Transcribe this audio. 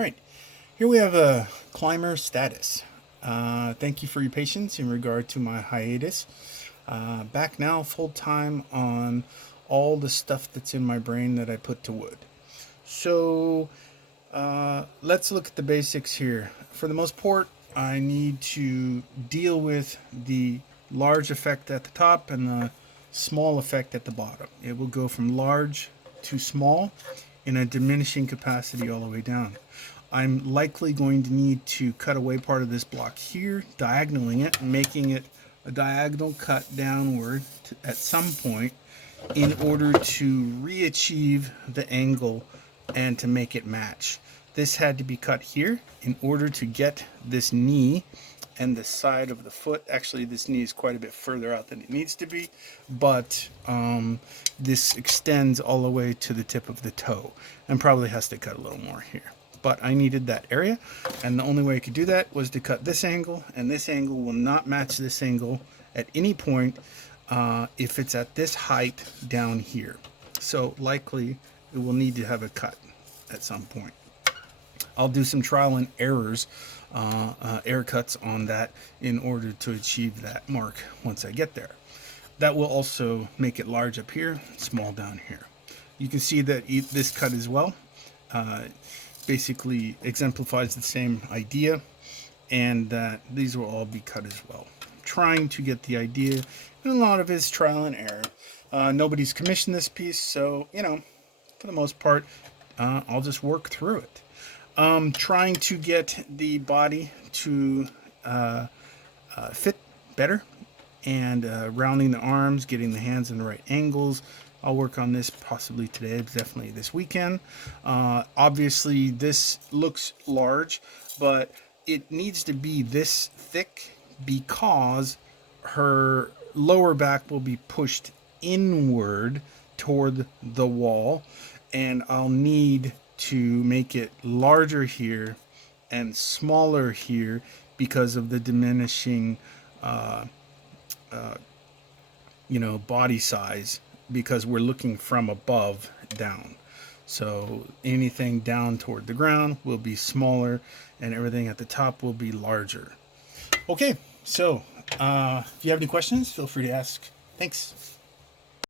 Right, here we have a climber status. Thank you for your patience in regard to my hiatus. Back now full time on all the stuff that's in my brain that I put to wood. So let's look at the basics here. For the most part, I need to deal with the large effect at the top and the small effect at the bottom. It will go from large to small in a diminishing capacity all the way down. I'm likely going to need to cut away part of this block here, diagonaling it, and making it a diagonal cut downward at some point in order to re-achieve the angle and to make it match. This had to be cut here in order to get this knee and the side of the foot. Actually, this knee is quite a bit further out than it needs to be, but this extends all the way to the tip of the toe and probably has to cut a little more here. But I needed that area, and the only way I could do that was to cut this angle, and this angle will not match this angle at any point if it's at this height down here. So likely it will need to have a cut at some point. I'll do some trial and errors, air cuts on that in order to achieve that mark once I get there. That will also make it large up here, small down here. You can see that this cut as well basically exemplifies the same idea, and that these will all be cut as well. Trying to get the idea, and a lot of it is trial and error. Nobody's commissioned this piece, so for the most part, I'll just work through it. Trying to get the body to fit better, and rounding the arms, getting the hands in the right angles. I'll work on this possibly today, definitely this weekend. Obviously, this looks large, but it needs to be this thick because her lower back will be pushed inward toward the wall, and I'll need to make it larger here and smaller here because of the diminishing body size, because we're looking from above down. So anything down toward the ground will be smaller and everything at the top will be larger. Okay, so if you have any questions, feel free to ask. Thanks.